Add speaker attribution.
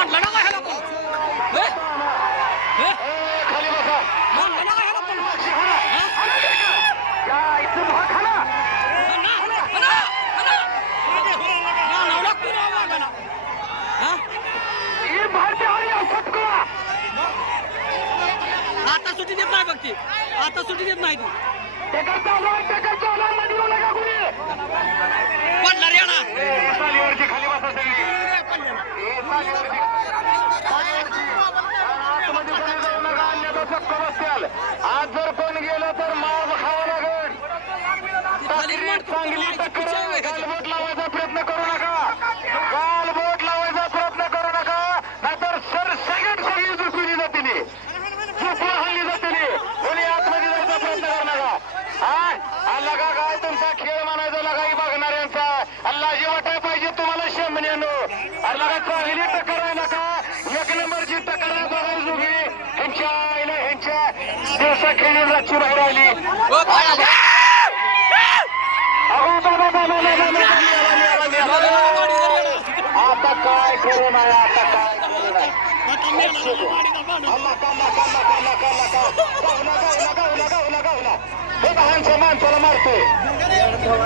Speaker 1: मांडला ना काय ह्याला आता सुटी देत नाही बघ ती. आता सुटी देत नाही ती. आज जर कोण गेलं तर माव खावा लागेल. चांगली टक्कर गालबोट लावायचा प्रयत्न करू नका. गालबोट लावायचा प्रयत्न करू नका. नाहीतर सर सेकंड सगळी झुकली जाते झुकून हल्ली जाते कोणी आतमध्ये जायचा प्रयत्न करू नका. हा? अल्ला काय तुमचा खेळ म्हणायचा? लगाई बघणाऱ्यांचा? अल्ला जी वाटाय पाहिजे तुम्हाला शेमण्यानो अल्ला चांगली आईला ह्यांच्या दिवसा खेळी रातची बाहेर आली आता काय करू नये आता काय करू नये अल्ला, कल्ला, कल्ला, कल्ला, कल्ला, कल्ला. गावला, गावला, गावला, गावला, गावला. हे माणसं माणसाला मारतोय